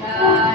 Nah,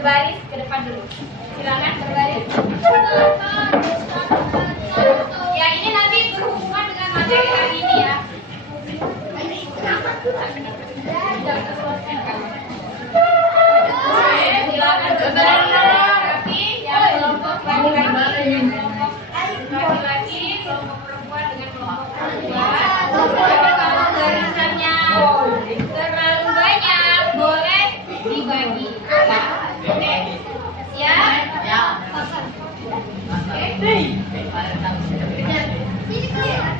berbaris ke depan dulu. Silakan berbaris. Ya, ini nanti berhubungan dengan materi hari ini ya. Silakan berbaris. Tapi yang kelompok laki-laki, kelompok perempuan dengan kelompok perempuan. Tapi kalau barisannya terlalu banyak, boleh dibagi. Oke, siap? Ya.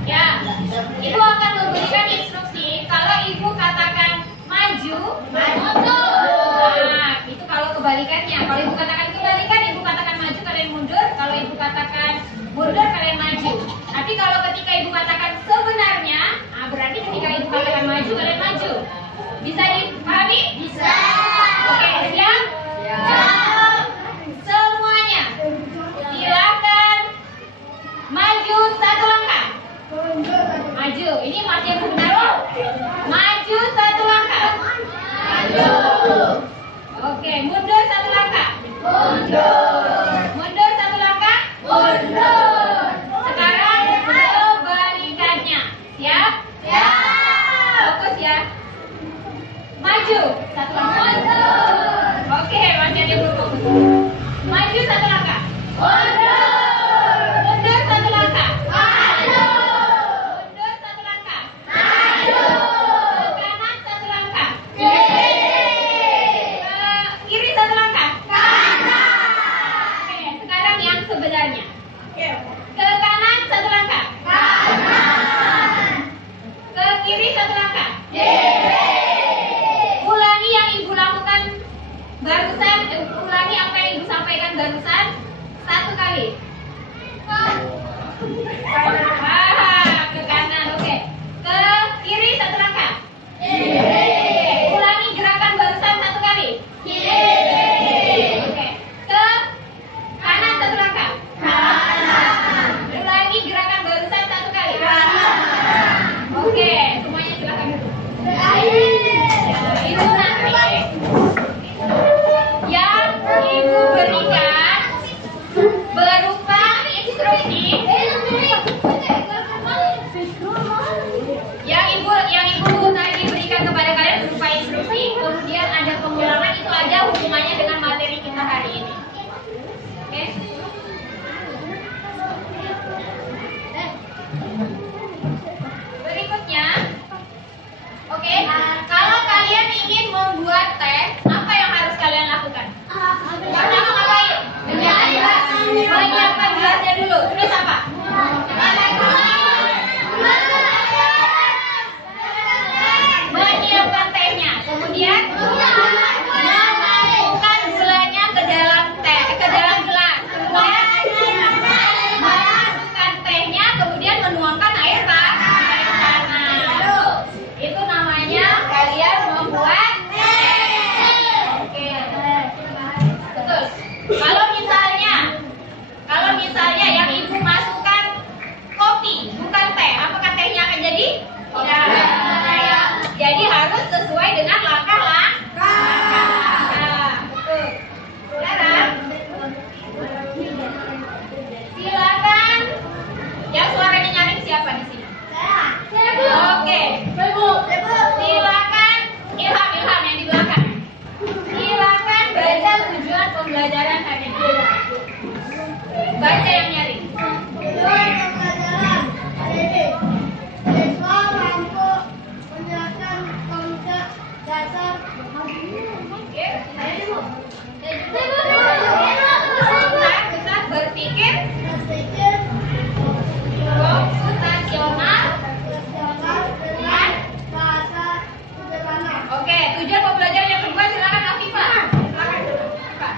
Ya, ibu akan memberikan instruksi. Kalau ibu katakan maju, nah, itu kalau kebalikannya. Kalau ibu katakan kebalikan, ibu katakan maju, kalian mundur. Kalau ibu katakan mundur, kalian maju. Tapi kalau ketika ibu katakan sebenarnya, nah berarti ketika ibu katakan maju, kalian maju. Bisa dipahami? Bisa. Oke, siap? Ya. Semuanya, silakan maju satu langkah. Maju. Ini masih benar. Maju satu langkah. Maju. Oke, mundur satu langkah. Mundur. Mundur satu langkah. Mundur. Sekarang kebalikannya. Siap? Siap. Fokus ya. Maju satu langkah. Mundur. Oke, masih ada belum fokus. Maju satu langkah. Mundur. Mundur satu langkah. Maju. Mundur satu langkah. Maju. Ke kanan satu langkah. Kiri satu langkah. Oke, sekarang yang sebenarnya. Ke kanan satu langkah. Ke kiri satu langkah. Ulangi yang ibu lakukan barusan. Ulangi apa yang ibu sampaikan barusan 1 kali. Ke kanan, oke. Ke kiri satu langkah. Ulangi gerakan barusan 1 kali. Oke. Ke kanan satu langkah. Ulangi gerakan barusan 1 kali. Oke, semuanya silakan duduk. Ibu nanti yang ibu berikan berupa instruksi yang ibu tadi berikan kepada kalian berupa instruksi, kemudian ada pengulangan, itu ada hubungannya dengan materi kita hari ini. Oke? Berikutnya, oke, kalau kalian ingin membuat teh, apa yang harus kalian lakukan? Pertama ngapain? Menyiapkan gelasnya dulu. Terus apa? Menyiapkan tehnya. Kemudian memasukkan gulanya ke dalam teh, ke dalam gelas. Kemudian memasukkan tehnya, kemudian menuangkan air panas. Itu namanya kalian membuat teh. Oke. Betul. Kalau misalnya yang ibu masukkan kopi, bukan teh, apakah tehnya akan jadi? Tidak. Jadi harus sesuai dengan langkah-langkah. Betul. Sekarang silakan. Yang suaranya nyaring siapa di sini? Oke. Silakan Ilham yang di belakang. Silakan baca tujuan pembelajaran hari ini. Baca yang nyaring. Tujuan pembelajaran hari ini, siswa mampu menjelaskan konsep dasar. Pusat berpikir komputasional dengan bahasa sederhana. Oke, tujuan pembelajaran yang kedua silakan Afifah. Silakan.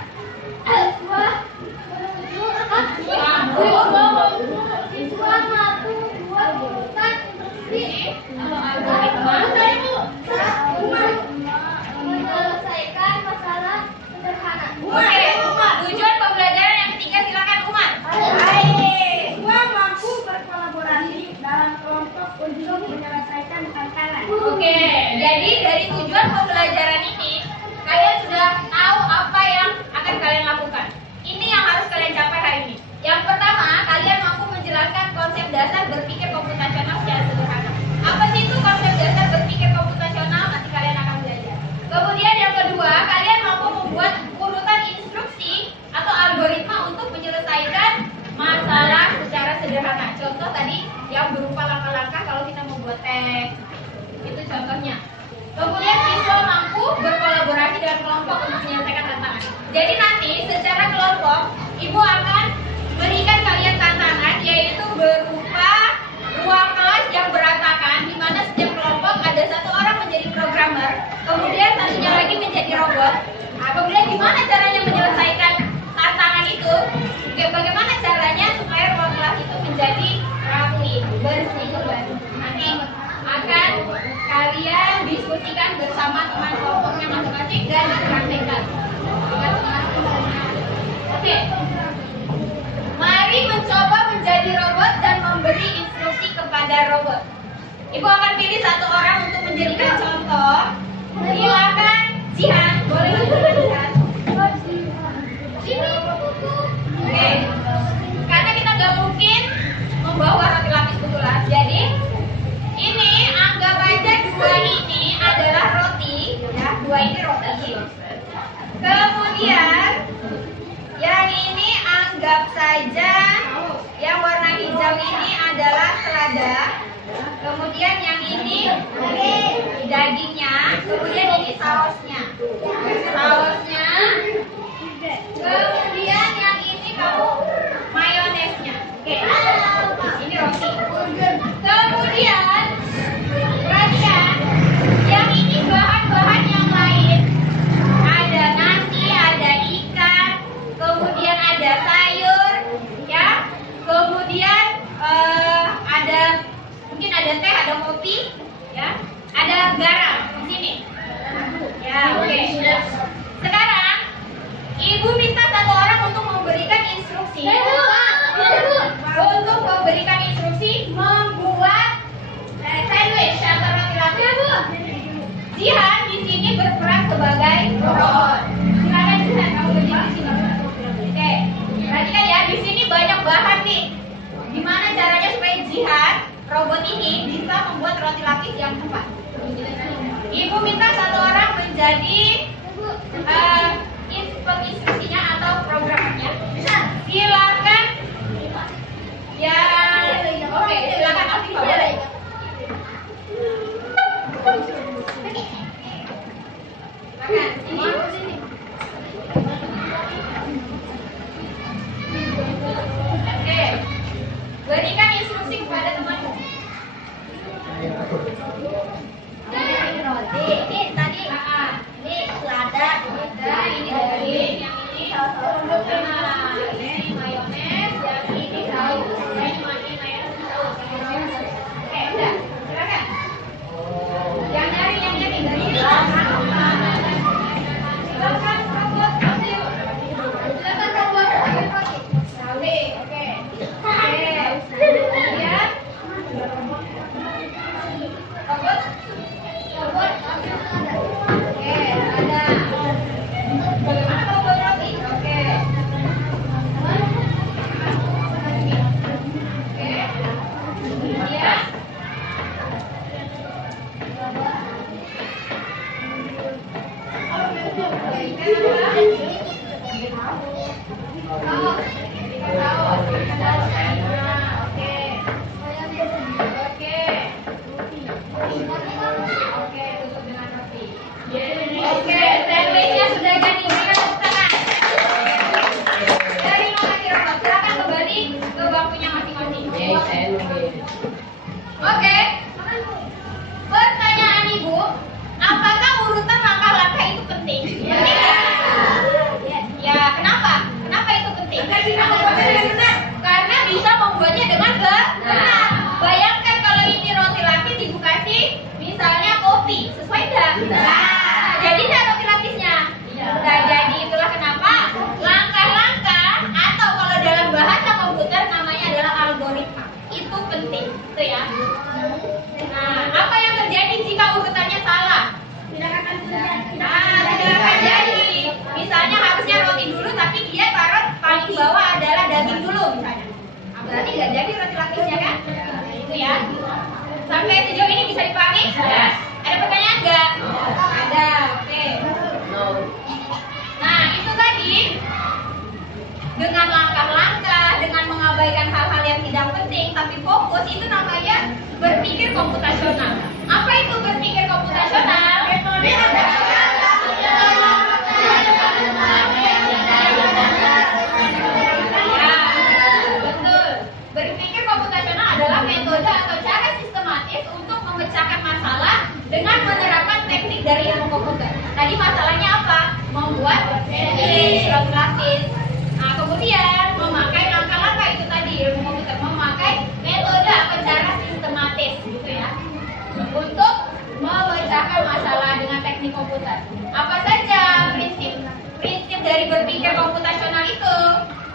Siswa mampu membuat urutan bersih menyelesaikan masalah sederhana. Oke, tujuan pembelajaran yang ketiga silakan Umar. Siswa mampu berkolaborasi dalam kelompok untuk menyelesaikan tantangan. Oke, jadi dari tujuan pembelajaran ini kalian sudah tahu apa yang akan kalian lakukan. Ini yang harus kalian capai hari ini. Yang pertama, kalian mampu menjelaskan konsep dasar berpikir komputasional secara sederhana. Apa sih itu konsep dasar berpikir komputasional? Nanti kalian akan belajar. Kemudian yang kedua, kalian mampu membuat urutan instruksi atau algoritma untuk menyelesaikan masalah secara sederhana. Contoh tadi yang berupa langkah-langkah kalau kita membuat teh. Itu contohnya. Kemudian siswa mampu berkolaborasi dengan kelompok untuk menyelesaikan tantangan. Jadi nanti secara kelompok, ibu akan berikan kalian tantangan, yaitu berupa ruang kelas yang berantakan, di mana setiap kelompok ada satu orang menjadi programmer, kemudian satunya lagi menjadi robot. Nah, kemudian gimana caranya menyelesaikan tantangan itu? Bagaimana caranya supaya ruang kelas itu menjadi rapi, bersih, nanti akan kalian diskusikan bersama teman kelompoknya masing-masing dan dipraktikkan. Oke. Mari mencoba menjadi robot dan memberi instruksi kepada robot. Ibu akan pilih satu orang untuk menjadikan contoh. Silakan, Jihan, boleh Jihan. Oke, karena kita nggak mungkin membawa roti lapis betulan. Jadi ini anggap aja dua ini adalah roti, ya, dua ini roti. Kemudian yang ini anggap saja yang warna hijau ini adalah selada. Kemudian yang ini dagingnya, kemudian ini sausnya. Sausnya. Kemudian yang ini kamu mayonesnya. Oke. Ini roti. Kemudian perhatikan, yang ini bahan-bahan yang lain. Ada nasi, ada ikan, kemudian ada sayur, ya. Kemudian ada mungkin ada teh, ada kopi, ya. Ada garam di sini. Ya, oke. Sekarang Ibu minta satu orang untuk memberikan instruksi. Untuk memberikan instruksi membuat sandwich atau roti lapis. Jihan di sini berperan sebagai robot. Silakan Jihan, kamu berdiri di sini. Oke. Perhatikan ya, di sini banyak bahan nih. Gimana caranya supaya Jihan robot ini bisa membuat roti lapis yang tepat? Ibu minta satu orang menjadi penginstruksinya atau programnya. Silakan. Ya, oke, silakan Afifah. Boleh. Silakan, sini. Oke. Berikan instruksi kepada temanmu. Ini roti, ini tadi ini selada, ini daging, yang ini ini mayones, yang ini saus, ini mayones saus. Oke, udah, silakan. Yang nyari dari silakan robot ambil. Silakan robot ambil roti. Oke. Kemudian robot ambil selada. Oke, ada. Bagaimana kalau buat roti? Oke. Kemudian Oke, sandwichnya sudah jadi. Berikan tepuk tangan. Terima kasih robot. Silakan kembali ke bangkunya masing-masing. Oke. Pertanyaan Ibu, apakah urutan langkah-langkah itu penting? Penting nggak? Ya, kenapa? Kenapa itu penting? Karena bisa membuatnya dengan benar. Bayangkan kalau ini roti lapis Ibu kasih misalnya kopi, sesuai nggak? Jadi nggak roti lapisnya? Nah, jadi itulah kenapa langkah-langkah atau kalau dalam bahasa komputer namanya adalah algoritma. Itu penting, itu ya. Nah, apa yang terjadi jika urutannya salah? Tidak akan jadi. Misalnya harusnya roti dulu, tapi dia taruh paling bawah adalah daging dulu misalnya. Nah, berarti nggak jadi roti lapisnya kan? Nah, itu ya. Sampai sejauh ini bisa dipahami? Ya. Ada pertanyaan nggak? Ada. Oke. Nah, itu tadi dengan langkah-langkah, dengan mengabaikan hal-hal yang tidak penting, tapi fokus, itu namanya berpikir komputasional. Apa itu berpikir komputasional? Metode betul. Berpikir komputasional adalah metode atau cara sistematis untuk memecahkan masalah dengan menerapkan teknik dari ilmu komputer. Tadi masalahnya apa? Membuat sandwich, roti lapis. Nah, kemudian memakai langkah-langkah itu tadi ilmu komputer, memakai metode atau cara sistematis, gitu ya, untuk memecahkan masalah dengan teknik komputer. Apa saja prinsip dari berpikir komputasional itu?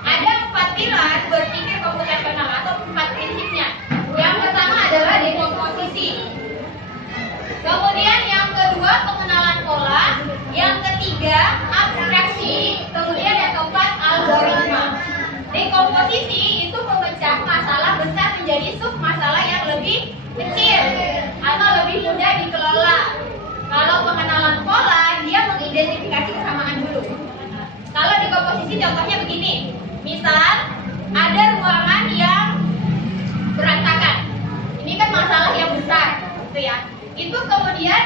Ada 4 pilar berpikir komputasional atau 4 prinsipnya. Yang pertama adalah dekomposisi. contohnya begini. Misal ada ruangan yang berantakan. Ini kan masalah yang besar, gitu ya. Itu kemudian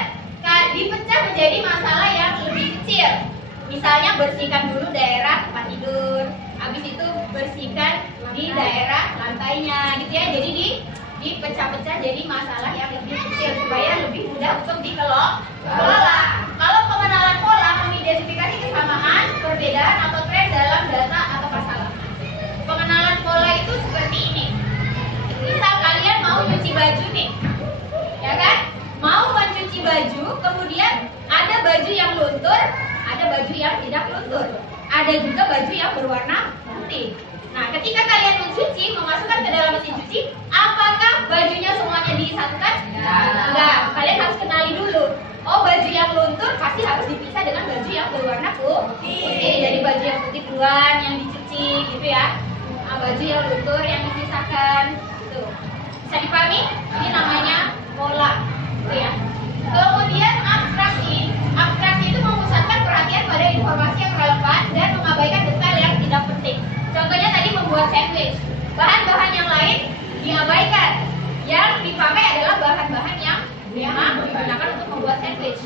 dipecah menjadi masalah yang lebih kecil. Misalnya bersihkan dulu daerah tempat tidur, habis itu bersihkan di daerah lantainya, gitu ya. Jadi dipecah-pecah jadi masalah yang lebih kecil supaya lebih mudah untuk dikelola. Kalau pengenalan pola mengidentifikasi kesamaan, perbedaan atau tren dalam data atau masalah. Pengenalan pola itu seperti ini. Misal kalian mau cuci baju nih, ya kan? Mau mencuci baju, kemudian ada baju yang luntur, ada baju yang tidak luntur, ada juga baju yang berwarna putih. Nah, ketika kalian mencuci, memasukkan ke dalam mesin cuci, apakah bajunya semuanya disatukan? Enggak. Kalian harus kenali dulu. Oh, baju yang luntur pasti harus dipisah dengan baju yang berwarna putih. Jadi baju yang putih duluan yang dicuci, gitu ya. Nah, baju yang luntur yang dipisahkan. Tuh. Bisa dipahami? Ini namanya pola, gitu ya. Kemudian abstraksi. Abstraksi itu memusatkan perhatian pada informasi yang relevan dan mengabaikan detail yang tidak penting. Contohnya tadi membuat sandwich. Bahan-bahan yang lain diabaikan. Yang dipakai adalah bahan-bahan yang digunakan untuk membuat sandwich.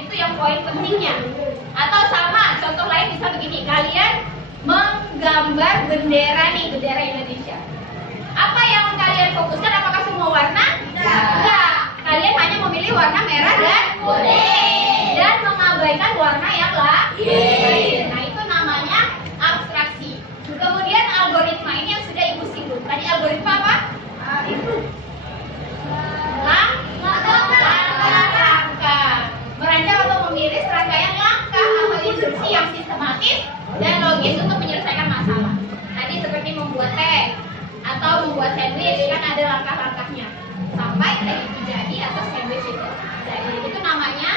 Itu yang poin pentingnya. Atau sama, contoh lain bisa begini. Kalian menggambar bendera nih, bendera Indonesia. Apa yang kalian fokuskan? Apakah semua warna? Enggak. Kalian hanya memilih warna merah dan putih. Dan mengabaikan warna yang lain. Nah, itu namanya abstraksi. Kemudian algoritma ini yang sudah Ibu singgung. Tadi algoritma apa? Langkah. Merancang atau memilih serangkaian langkah atau instruksi yang sistematis dan logis untuk menyelesaikan masalah. Tadi seperti membuat teh atau membuat sandwich, kan ada langkah-langkahnya sampai teh itu jadi atau sandwich itu jadi. Itu namanya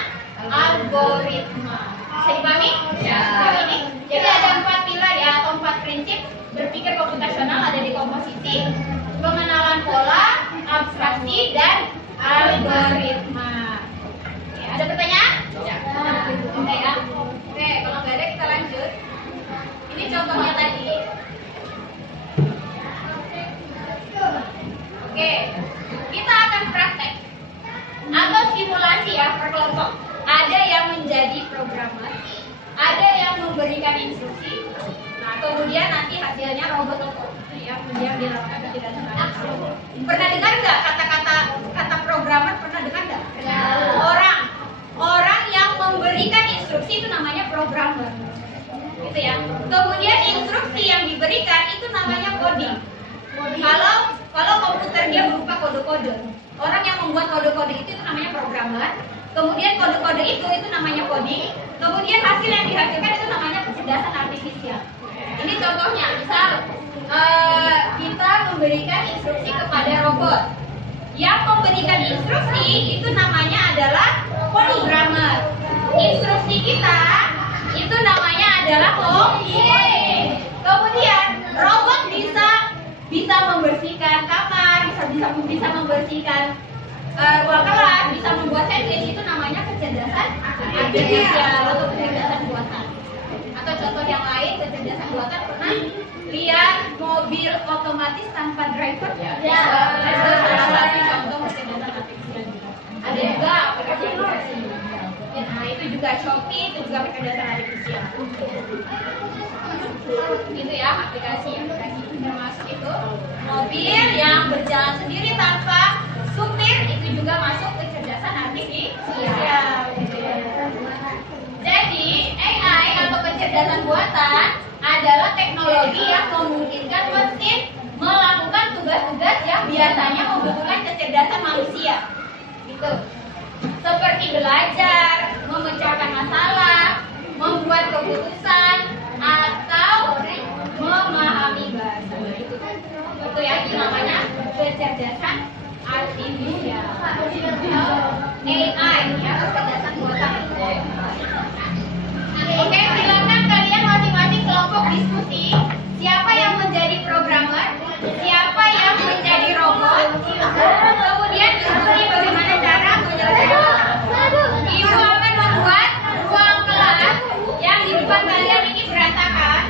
algoritma. Bisa dipahami? Ya. Ini. Jadi ada 4 pilar ya, atau 4 prinsip berpikir komputasional, ada di komposisi, pengenalan pola, abstraksi, dan algoritma. Ya, ada pertanyaan? Ya. Oke ya. Oke, kalau nggak ada kita lanjut. Ini contohnya tadi. Oke, kita akan praktek atau simulasi ya per kelompok. Ada yang menjadi programmer, ada yang memberikan instruksi. Nah, kemudian nanti hasilnya robot yang dilakukan kecerdasan artifisial. Pernah dengar nggak kata programmer? Pernah dengar nggak? Orang yang memberikan instruksi itu namanya programmer, gitu ya. Kemudian instruksi yang diberikan itu namanya coding. Kalau komputer dia berupa kode-kode, orang yang membuat kode-kode itu namanya programmer. Kemudian kode-kode itu namanya coding. Kemudian hasil yang dihasilkan itu namanya kecerdasan artifisial. Ini contohnya, misal kita memberikan instruksi kepada robot. Yang memberikan instruksi itu namanya adalah programmer. Instruksi kita itu namanya adalah coding. Kemudian robot bisa membersihkan kamar, bisa membersihkan ruang kelas, bisa membuat sandwich. Itu namanya kecerdasan artifisial atau kecerdasan buatan. Atau contoh yang lain, kecerdasan buatan, pernah lihat mobil otomatis tanpa driver? Ya. Itu salah satu contoh kecerdasan artifisial. Ada juga aplikasi. Nah, itu juga Shopee, itu juga kecerdasan artifisial. Itu ya aplikasi termasuk itu mobil yang berjalan sendiri tanpa supir, itu juga masuk kecerdasan artifisial. Jadi AI atau kecerdasan buatan adalah teknologi yang memungkinkan mesin melakukan tugas-tugas yang biasanya membutuhkan kecerdasan manusia. Gitu. Seperti belajar, memecahkan masalah, membuat keputusan, atau memahami bahasa. Itu ya, itu namanya kecerdasan artifisial. AI ya, kecerdasan buatan. Oke, silakan kalian masing-masing kelompok diskusi. Siapa yang menjadi programmer? Siapa yang menjadi robot? Kemudian diskusi bagaimana cara menyelesaikan masalah. Ibu akan membuat ruang kelas yang di depan kalian ini berantakan.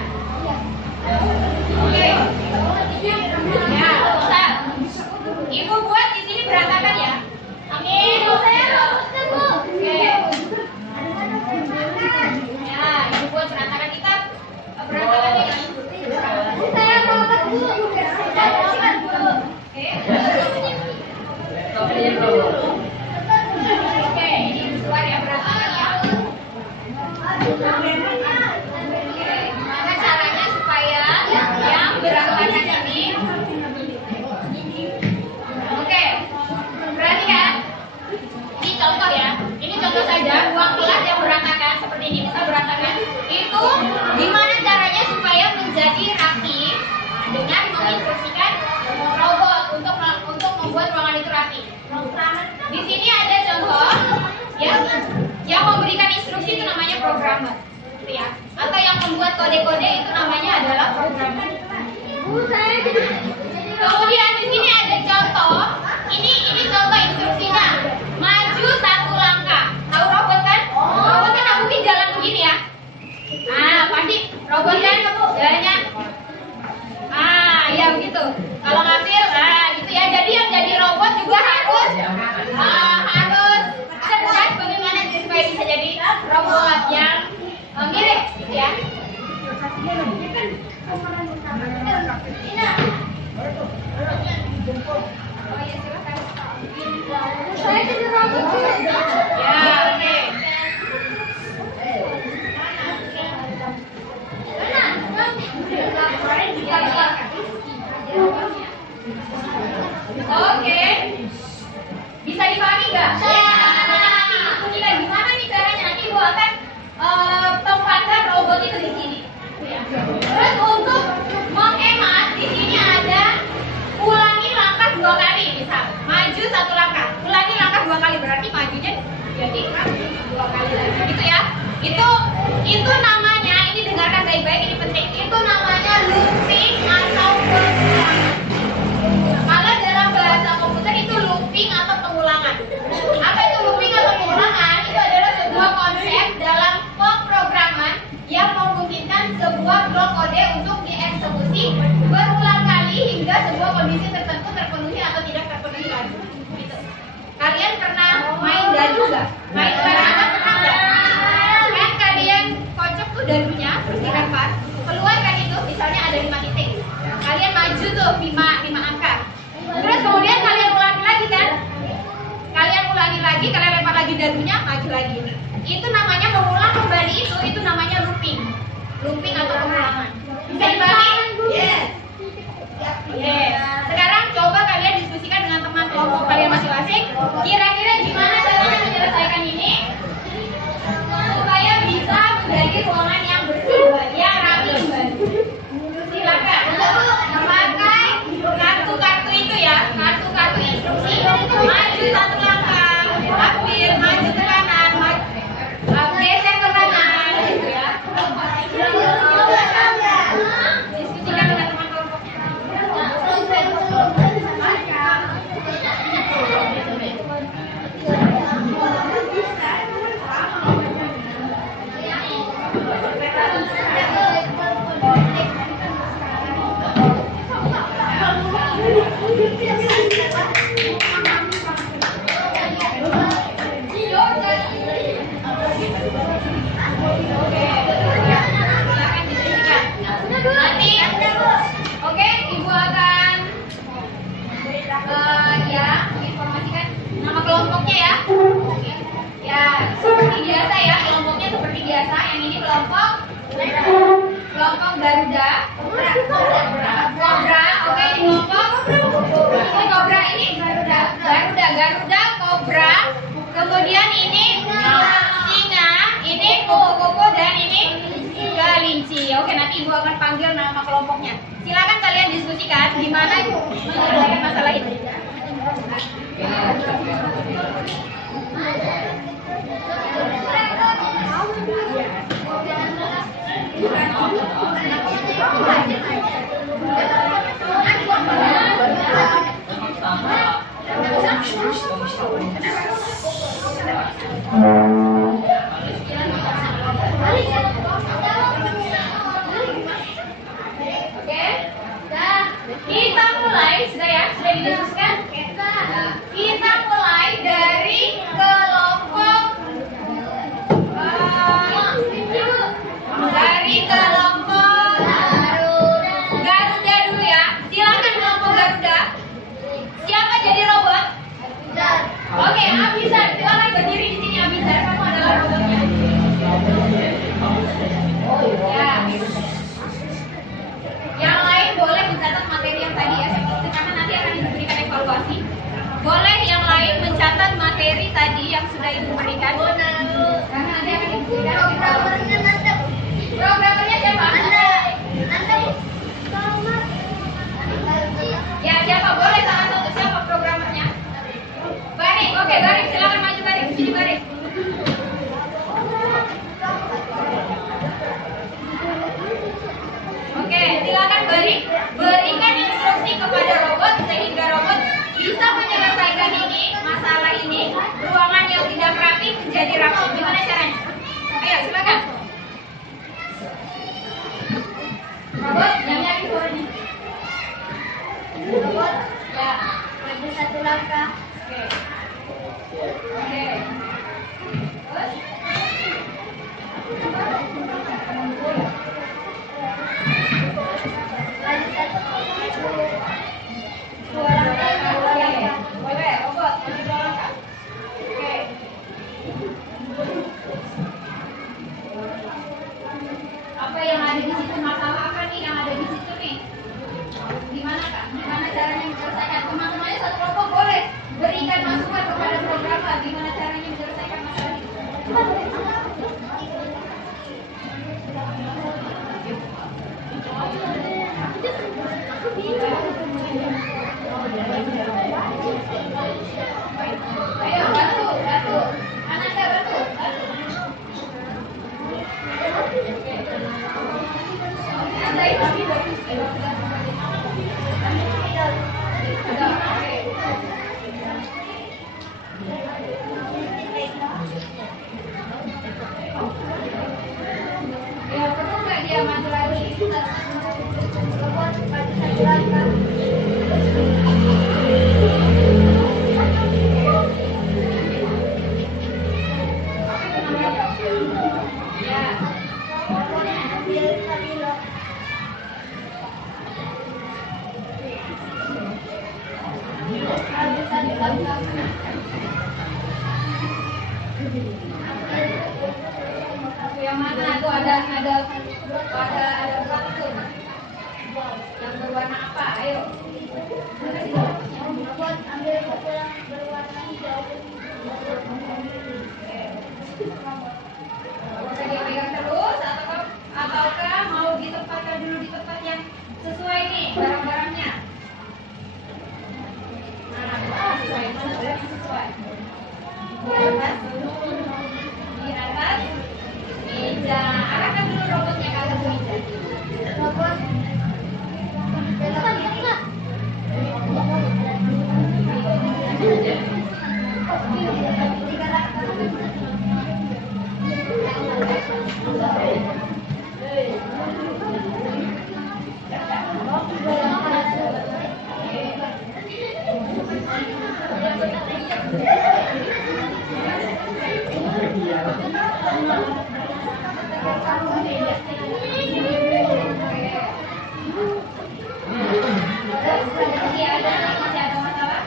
membuat ruangan itu rapi. Di sini ada contoh ya, yang memberikan instruksi itu namanya programmer, gitu ya. Atau yang membuat kode-kode itu namanya adalah programmer. Kemudian di sini ada contoh. Ini contoh instruksinya. Maju 1 langkah. Tahu robot kan? Robot kan nggak mungkin jalan begini ya. Pasti robot kan jalannya. Ya begitu. Kalau ngambil, gitu ya. Jadi yang jadi robot juga harus cerdas bagaimana supaya bisa jadi robot yang mirip, gitu ya. Saya jadi robot. Ya, oke. Oke. Bisa dipahami nggak? Kita gimana nih caranya? Nanti Ibu akan tempatkan robot itu di sini. Terus untuk menghemat di sini ada ulangi langkah 2 kali, misal maju 1 langkah, ulangi langkah 2 kali, berarti majunya jadi 2 kali lagi, gitu ya. Itu namanya, ini dengarkan baik-baik, ini penting. Itu namanya looping atau pengulangan. Kalau dalam bahasa komputer itu looping atau pengulangan. Apa itu looping atau pengulangan? Itu adalah sebuah konsep dalam pemrograman yang memungkinkan sebuah blok kode untuk dieksekusi berulang kali hingga sebuah kondisi tertentu terpenuhi atau tidak terpenuhi lagi. Gitu. Kalian pernah main dadu nggak? Main anak pernah nggak? Kan kalian kocok tuh dadunya, terus dilempar, keluar kan itu, misalnya ada 5 titik. Kalian maju tuh 5 angka. Terus kemudian kalian ulangi lagi kan? Kalian ulangi lagi, kalian lempar lagi dadunya, maju lagi. Itu namanya mengulang kembali itu namanya looping. Looping atau pengulangan. Bisa dipahami? Yes. Sekarang coba kalian diskusikan dengan teman kelompok kalian masing-masing. Kira-kira gimana caranya menyelesaikan ini supaya bisa menjadi ruangan yang bersih, yang rapi kembali. Silakan. Memakai kartu-kartu itu ya, kartu-kartu instruksi. Maju 1 langkah, ambil, maju ke kanan, geser ke kanan, gitu ya. Diskusikan dengan teman kelompoknya. Oke, Ibu akan menginformasikan nama kelompoknya ya. Ya, seperti biasa ya, kelompoknya seperti biasa. Yang ini kelompok Garuda, Kobra. Oke, ini kelompok Kobra, ini Garuda, Kobra. Kemudian ini singa, ini koko, dan ini kelinci. Oke, nanti Ibu akan panggil nama kelompoknya. Silakan kalian diskusikan gimana menyelesaikan masalah ini. Kita mulai, sudah ya? Sudah didiskusikan? Kita mulai dari kelompok Garuda dulu ya. Silakan kelompok Garuda. Siapa jadi robot? Oke, Abizar, silakan berdiri di sini. Abizar, kamu adalah robotnya. Ya. Yang lain boleh mencatat materi yang tadi ya, karena nanti akan diberikan evaluasi. Boleh yang lain mencatat materi tadi yang sudah Ibu berikan. Karena nanti akan diberikan. Programmernya siapa? Ya, siapa? Boleh salah satu siapa programmernya? ruangan yang tidak rapi menjadi rapi. Gimana caranya? Ayo, silakan. Robot, yang nyari suaranya. Robot, Ya. maju satu langkah. Oke. Oke. Terus? Maju satu. Dua langkah, dua langkah. Boleh, robot, maju 2 langkah. Oke. Apa yang ada di situ? Masalah apa nih yang ada di situ nih? Gimana Kak? Gimana caranya menyelesaikan? Teman-temannya satu kelompok boleh berikan masukan kepada programmer. Gimana caranya menyelesaikan masalah itu? Ayo bantu, bantu. Ananda bantu, bantu. Santai, kami bagus. Ada, oke. Ya, perlu nggak dia maju lagi? Robot, maju satu langkah. Ya. Robot, ambil stabilo. Maju satu langkah. Yang mana tuh ada kartu yang berwarna apa? Ayo. Robot, ambil satu yang berwarna hijau. Apakah dia pegang terus ataukah mau ditempatkan dulu di tempat yang sesuai nih barang-barangnya? Mana sesuai? Mana yang sesuai? Di atas meja. Arahkan dulu robotnya ke atas meja. Robot, belok kiri. Tiga langkah. Masih ada masalah?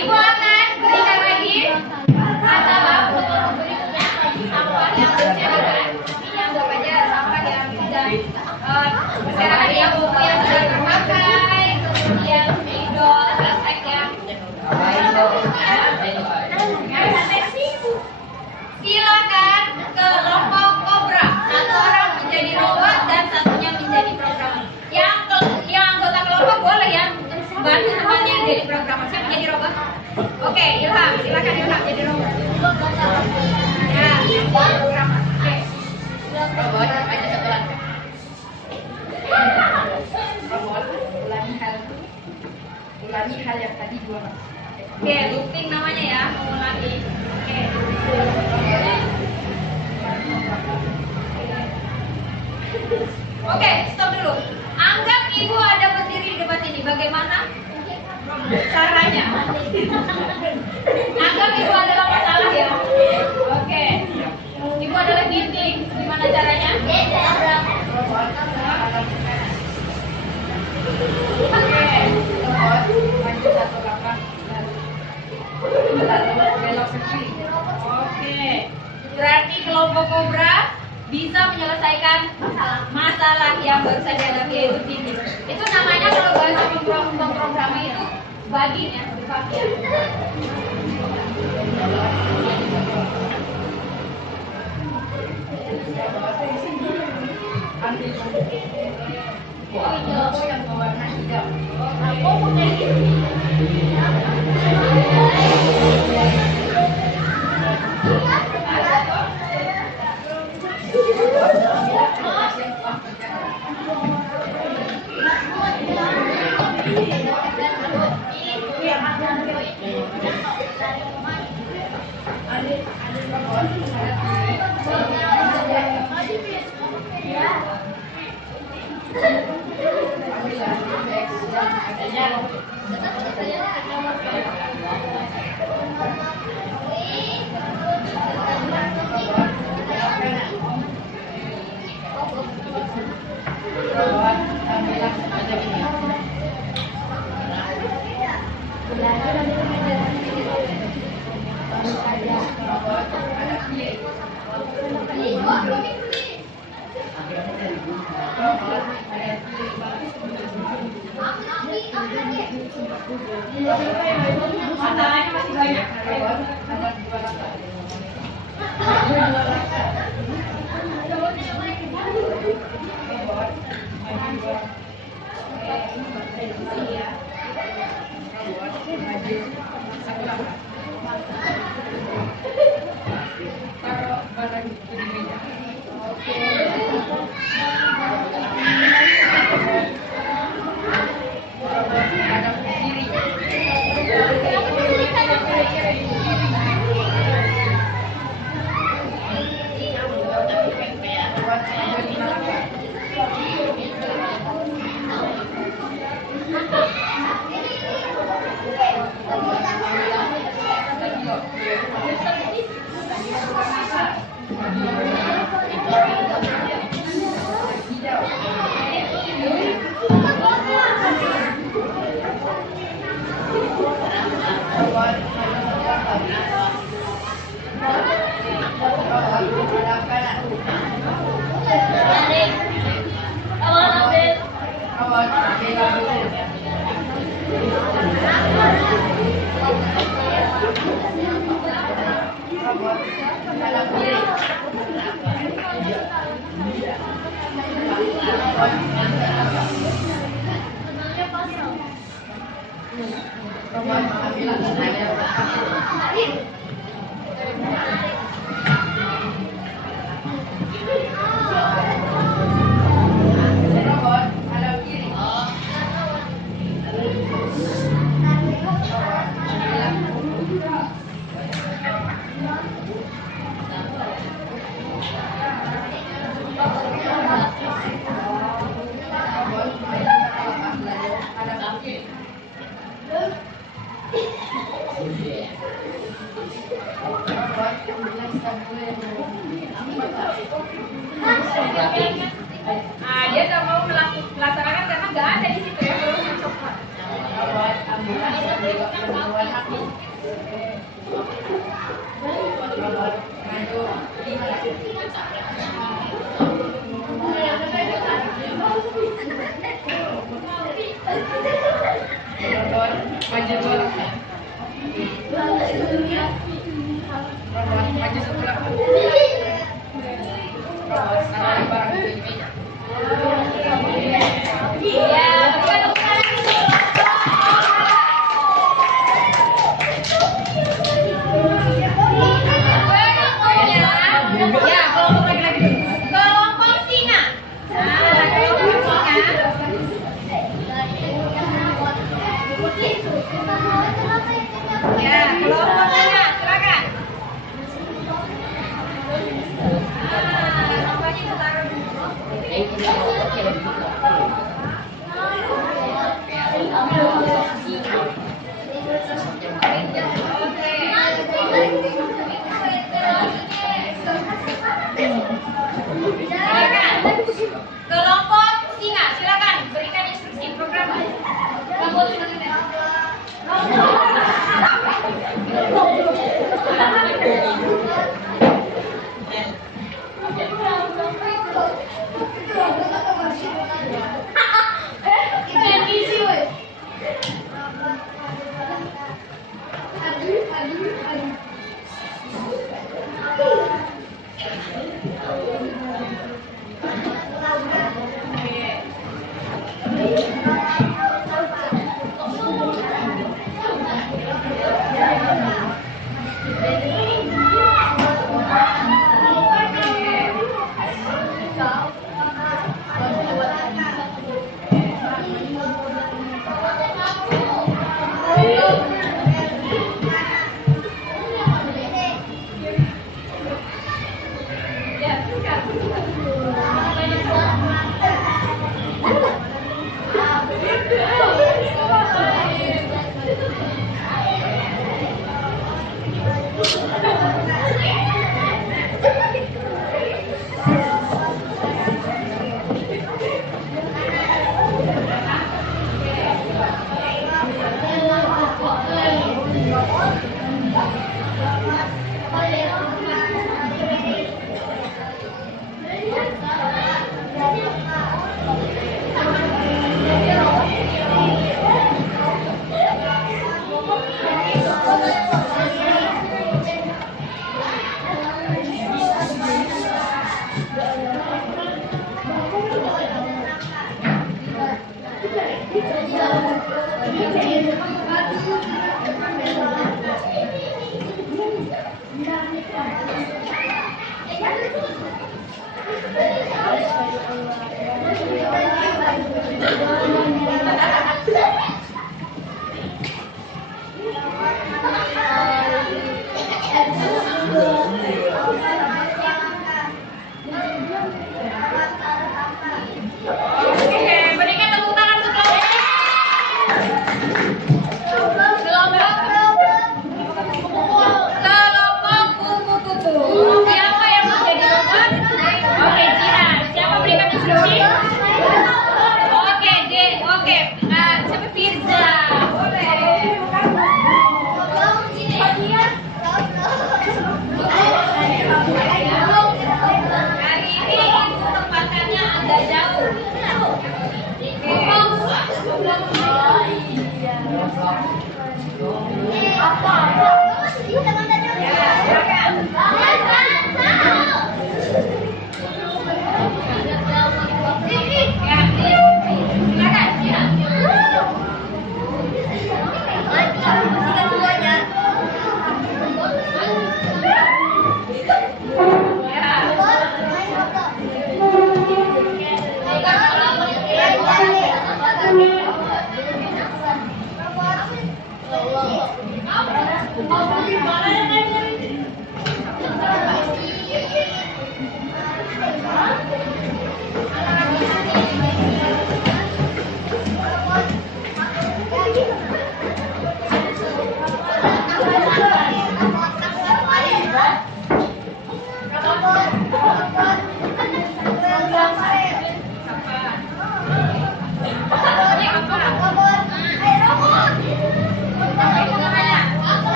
Ibu akan berikan lagi masalah untuk berikutnya sampah yang berserakan. Ini anggap aja sampah yang sudah berserakan, ya, buku yang sudah terpakai, kemudian spidol, plastik yang silakan ke kelompok kobra. Satu orang menjadi robot dan satunya menjadi programmer. Yang anggota kelompok boleh ya bantu temannya jadi programmer. Siapa jadi robot? Oke, Ilham, silakan Ilham jadi robot. Ya, yang jadi programmer. Oke. Robot, maju satu langkah. Robot, ulangi hal yang tadi dua. Oke, looping namanya ya, mengulangi. Oke. Oke, stop dulu. Anggap ibu ada berdiri di debat ini. Bagaimana caranya? Anggap ibu adalah masalah ya. Oke. Ibu adalah bintik. Gimana caranya? Maju satu langkah. Belok ke kiri. Oke. Berarti kelompok kobra bisa menyelesaikan masalah yang baru saja ada, yaitu titik. Itu namanya kalau bahasa pemrograman itu bugging ya, bug ya. Aku yang berwarna hijau. Aku pakai ini. Masalahnya masih banyak. Taruh barang di meja. Nah, dia nggak mau melaksanakan karena nggak ada di situ ya. Maju sebelah. Iya, bukan ukuran itu. Ya, kelompok lagi-lagi dulu. Kelompok singa. Nah, kelompok singa. Ya, kelompok singa, silakan. Nampaknya ditaruh dulu. Kelompok singa, silakan berikan instruksi program.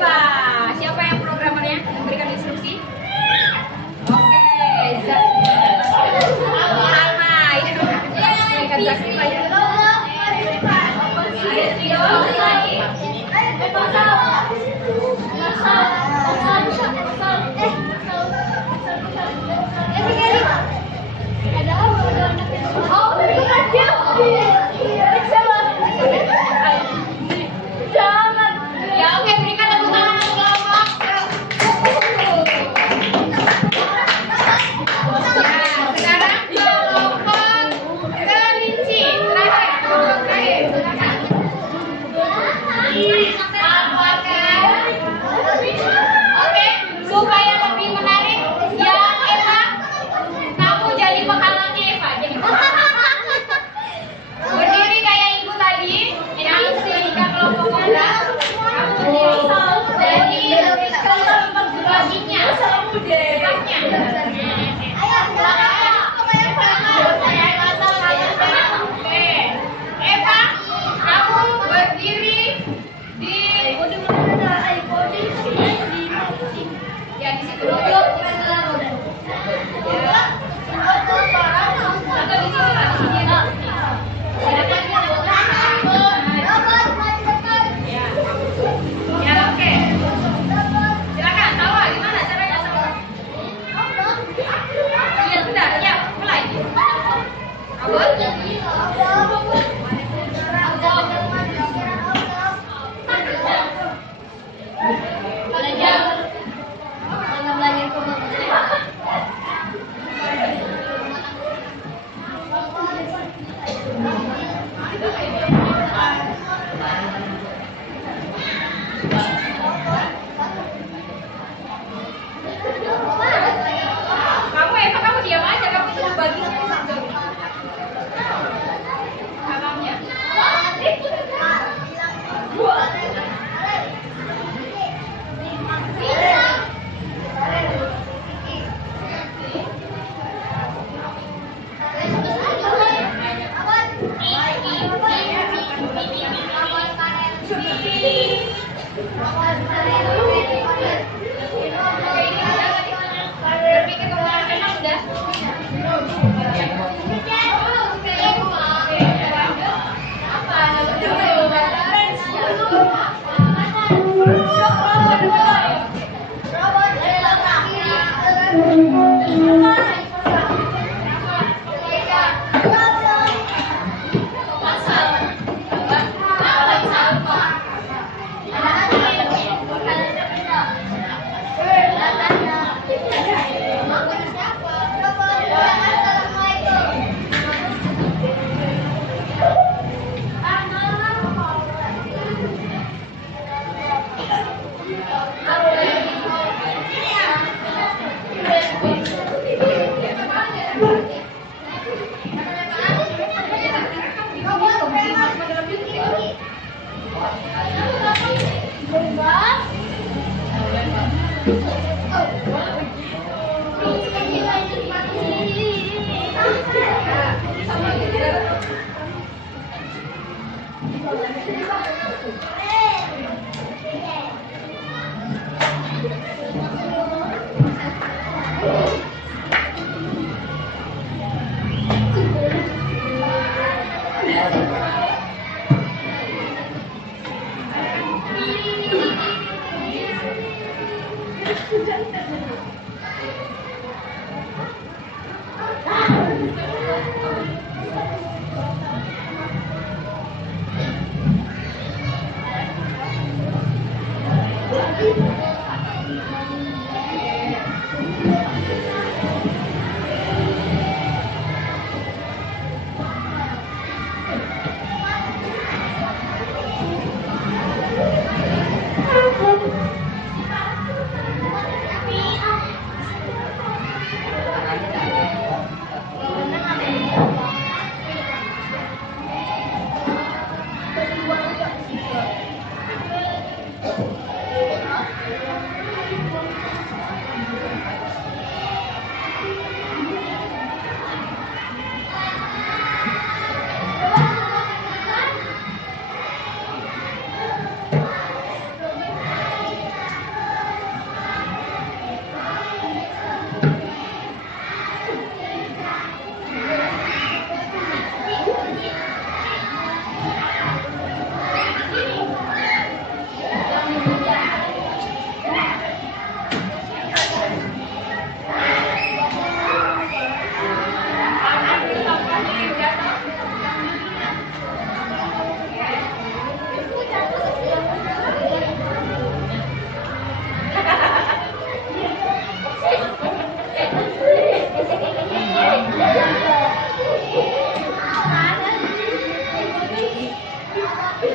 Eva. Siapa yang programmernya? Yang berikan instruksi? Oke. Alma. Ini dong. Berikan saksi pelajaran. Ya oke, berikan tepuk tangan untuk kelompok. Ya, sekarang kelompok kelinci. Terakhir, kelompok terakhir. Apakah? Oke, supaya lebih menarik, ya Eva, kamu jadi penghalangnya Eva. Jadi berdiri kayak ibu tadi, yang sehingga kelompok Anda, kamu jadi kelompok baginya, dekatnya. Oke, Eva, kamu berdiri di ya di situ duduk. Ya. Atau di sini lah, di sini. Ya. Ya, oke. Silakan, Salwa, gimana caranya, Salwa? Iya, sudah, ya, mulai. Abut. Kamu Eva, kamu diam aja, kamu itu baginya. Salamnya. Berpikir kemana memang sudah?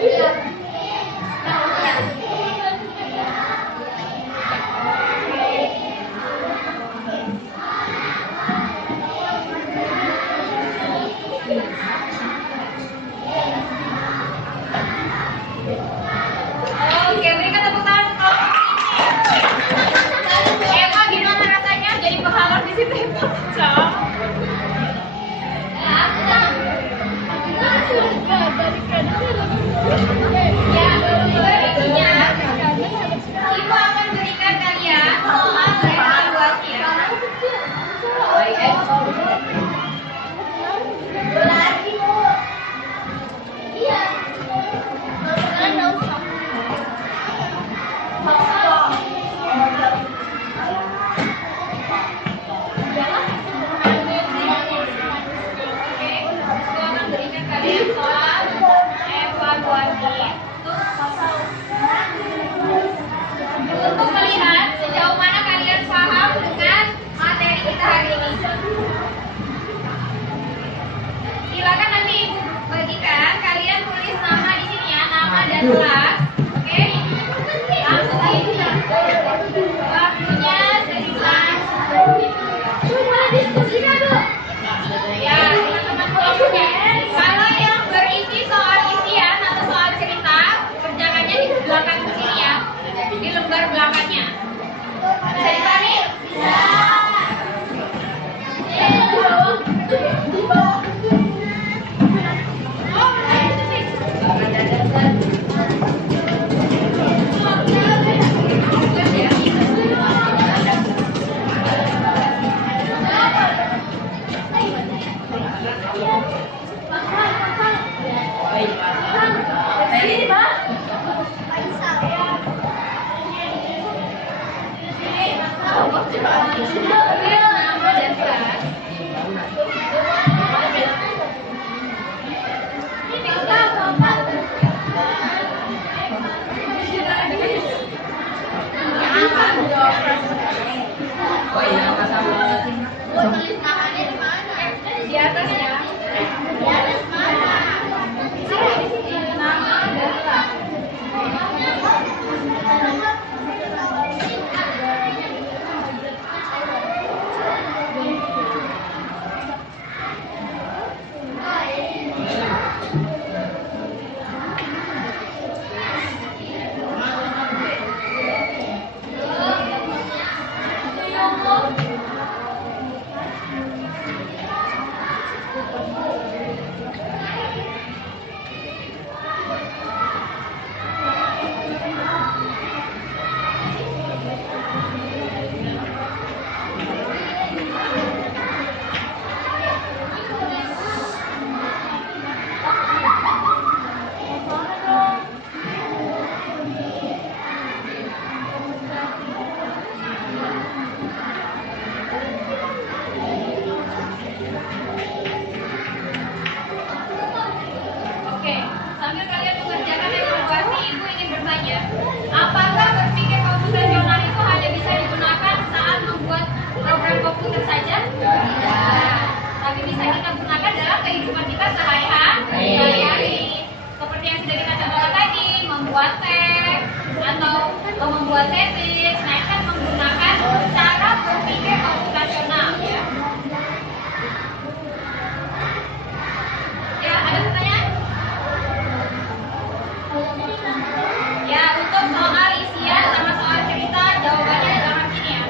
Oke, berikan tepuk tangan untuk kelompok ini. Eva, gimana rasanya jadi penghalor di situ? Ya, berikutnya Ibu akan berikan kalian soal evaluasi ya. Oke, Ibu akan berikan kalian soal evaluasi untuk melihat sejauh mana kalian paham dengan materi kita hari ini. Silakan nanti Ibu bagikan, kalian tulis nama di sini ya, nama dan kelas. Oke? Langsung ini. Waktunya sekitar. Ya, teman-teman kelompoknya. Kalau yang berisi soal isian atau soal cerita, kerjakannya di belakang sini ya, di lembar belakangnya. Bisa dipahami? Bisa. Nama dan kelas. Di atas ya. Di atas mana? Di sini nama dan kelas. Oke, sambil kalian mengerjakan evaluasi, Ibu ingin bertanya, apakah berpikir komputasional itu hanya bisa digunakan saat membuat program komputer saja? Tidak. Tapi bisa kita gunakan dalam kehidupan kita sehari-hari. Seperti yang sudah kita contohkan tadi, membuat teks atau membuat sandwich. Nah, kan menggunakan cara berpikir komputasional ya. Ya, ada pertanyaan? Ya, untuk soal isian sama soal cerita, jawabannya di belakang sini ya.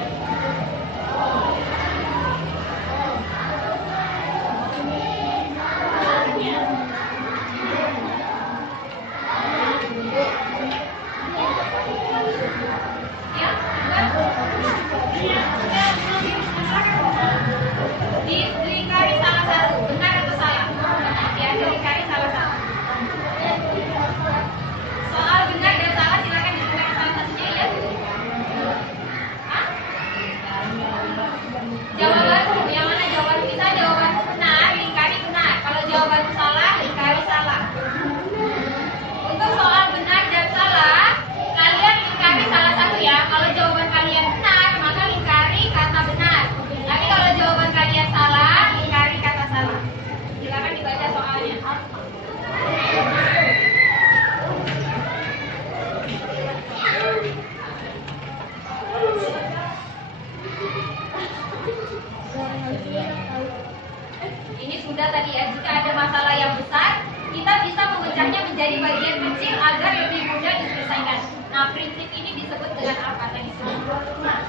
Ya, Nah, prinsip ini disebut dengan apa tadi? Disebut dengan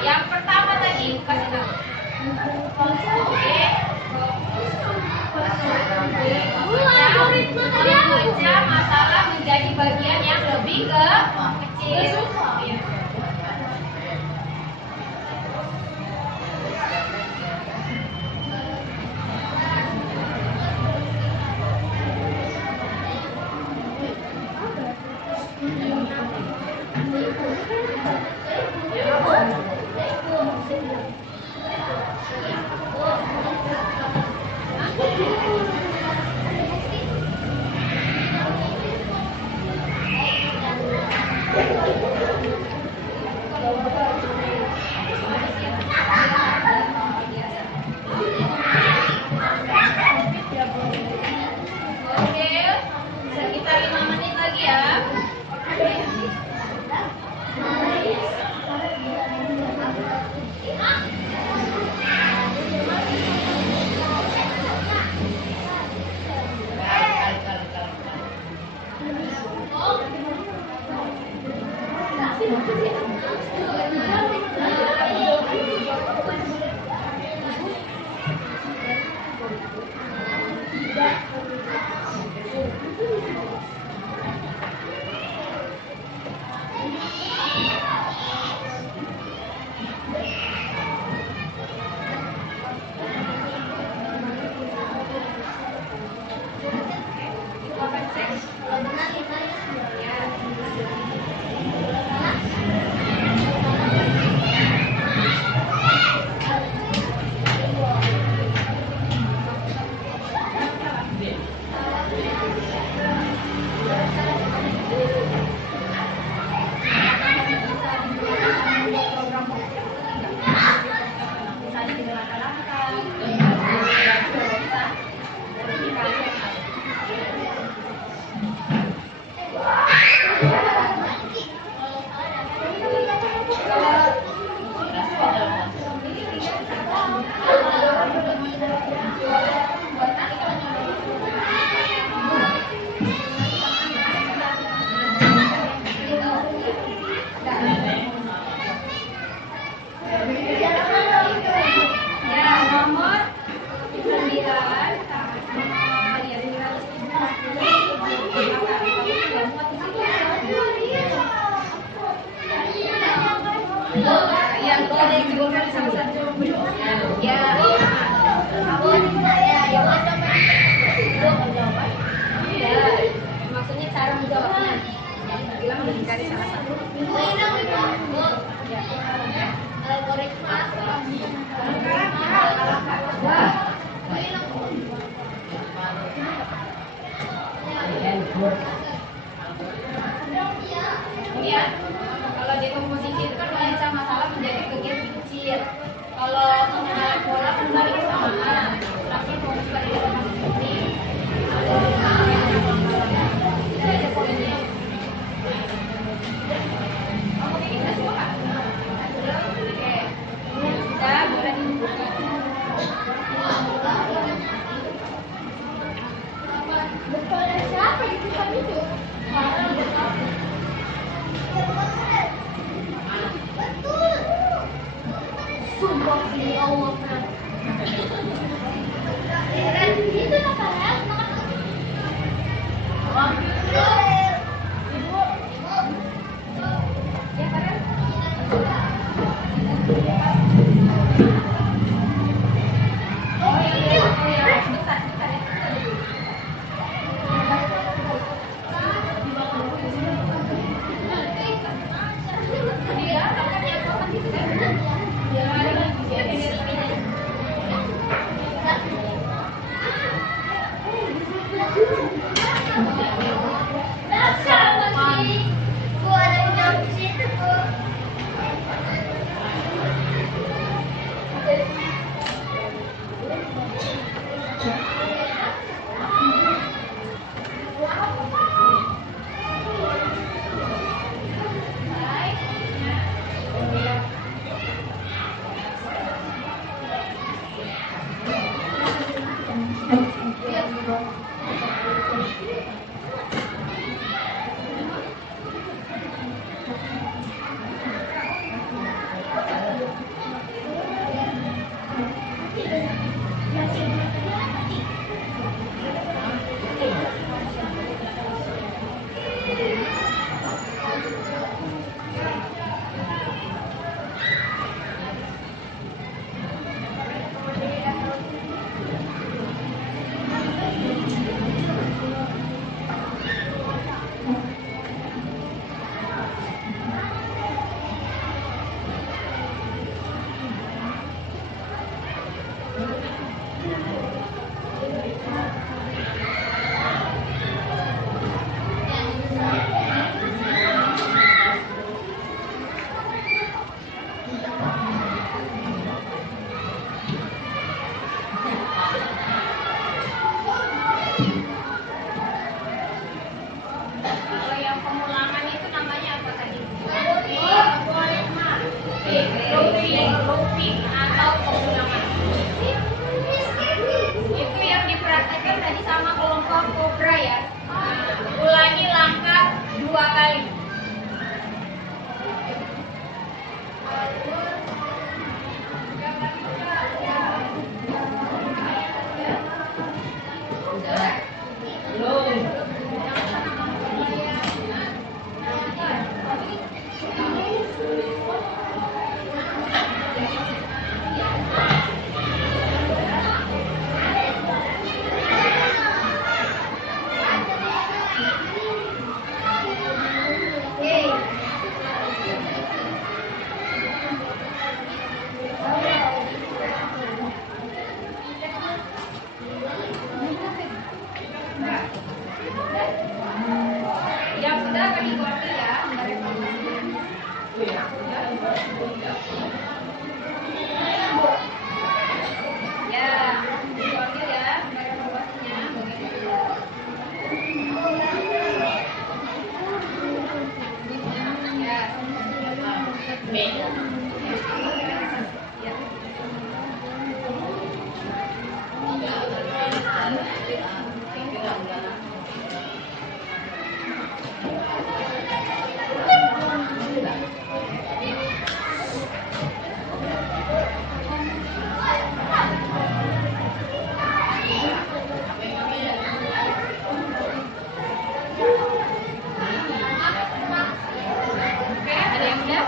yang pertama tadi kasih tahu. Oke. Memecah masalah menjadi bagian yang lebih kecil. Ya. Oke, sekitar 5 menit lagi ya. Yang boleh digolkan salah satu. Ya. Ya. Maksudnya cara menjawabnya. Yang bilang mencari salah satu. Ya. Kalau dekomposisi itu kan memecah masalah menjadi bagian kecil. Kalau mengenal pola kembali kesamaan, tapi fokus pada dekomposisi ini ada poinnya. Oke, kita semua kan? Oke, kita boleh dibuka. Berkolah siapa di tempat itu? Betul. Sumpah demi Allah. Itu apa ya? Ibu. Ya, Pak. Oh iya, sebentar ya. Kalau yang pemulangan itu namanya apa tadi? Looping atau pemulangan. Itu yang dipraktekkan tadi sama kelompok kobra ya. Ulangi langkah 2 kali. Yang sudah kami diambil ya, ya, diambil ya, evaluasinya Oke, ada yang udah?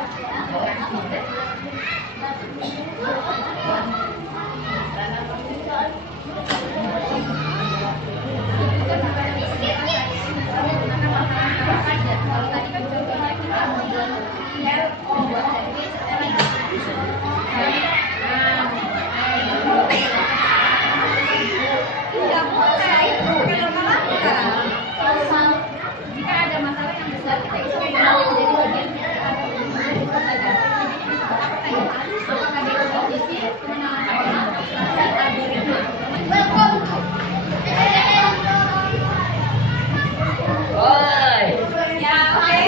Kalau tadi kan contohnya kita share buat tidak mulai pakai lama-lama. Jika ada masalah yang besar kita bisa menjadi bagian apakah dia kondisi kemenangan algoritma. Ya oke.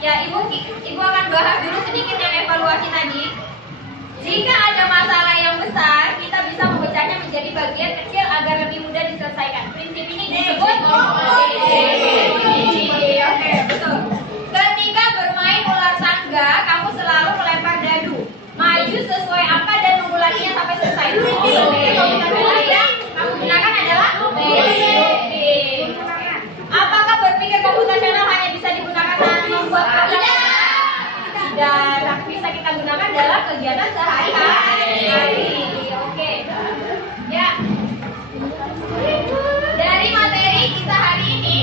Ya ibu akan bahas dulu sedikit yang evaluasi tadi. Jika ada masalah yang besar, kita bisa memecahnya menjadi bagian kecil agar lebih mudah diselesaikan. Prinsip ini disebut Oke, betul. Ketika bermain ular tangga, kamu selalu melempar dadu, maju sesuai angka dan mengulanginya sampai selesai. Komputer yang kamu gunakan adalah Apakah berpikir komputasional hanya bisa digunakan saat membuat program? Tidak, tapi bisa kita gunakan dalam kegiatan sehari-hari. Oke. Ya. Dari materi kita hari ini,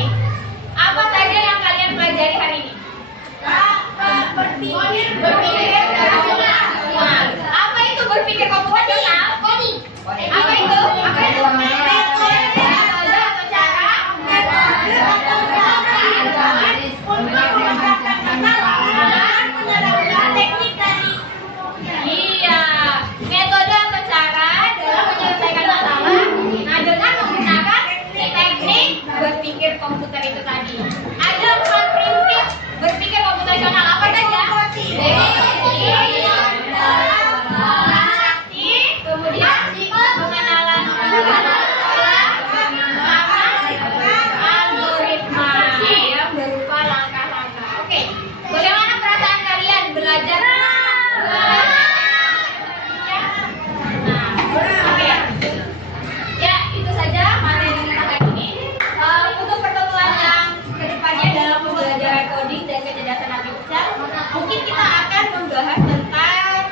membahas tentang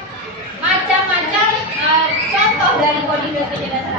macam-macam contoh dari kode kecerdasan